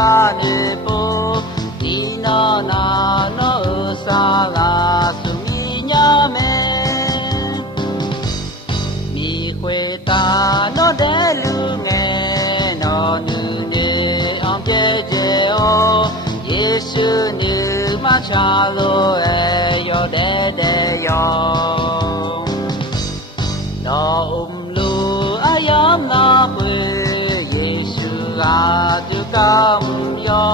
ba ne po di na na no sa la su mi nya me mi kwe ta no de lu nge no nu ne ang pye je o Yesu ni ma cha lo e yo de yo no lu ayam na kwe Yesu ga tu kam yo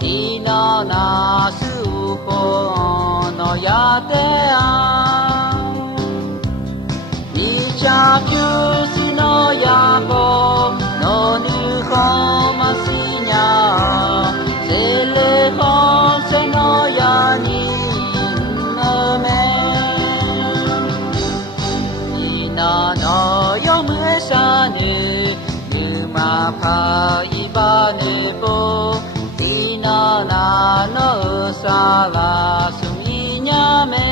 di na na su ko no ya te a ni cha pyu si no ya ko no ni ko ma si nya se le ko se no ya ni ma me ni na no yo me sa ni ni ma pha i ba ne po di na na no sa la su mi nya me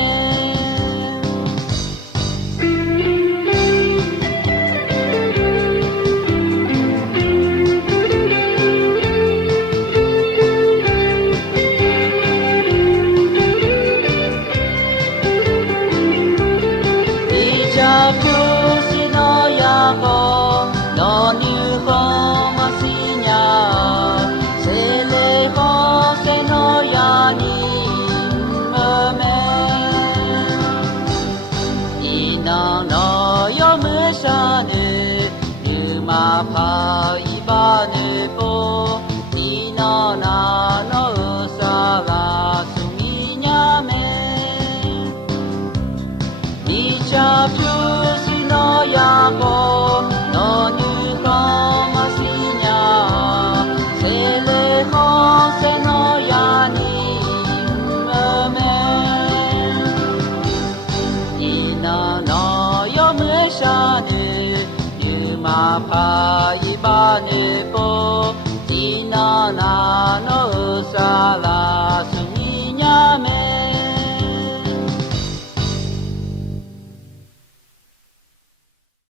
pa i ba ne po di na na no sa la su mi nya me ni cha pyu si no ya po no ni ko ma si nya se le ko se no ya ni ma me ni na no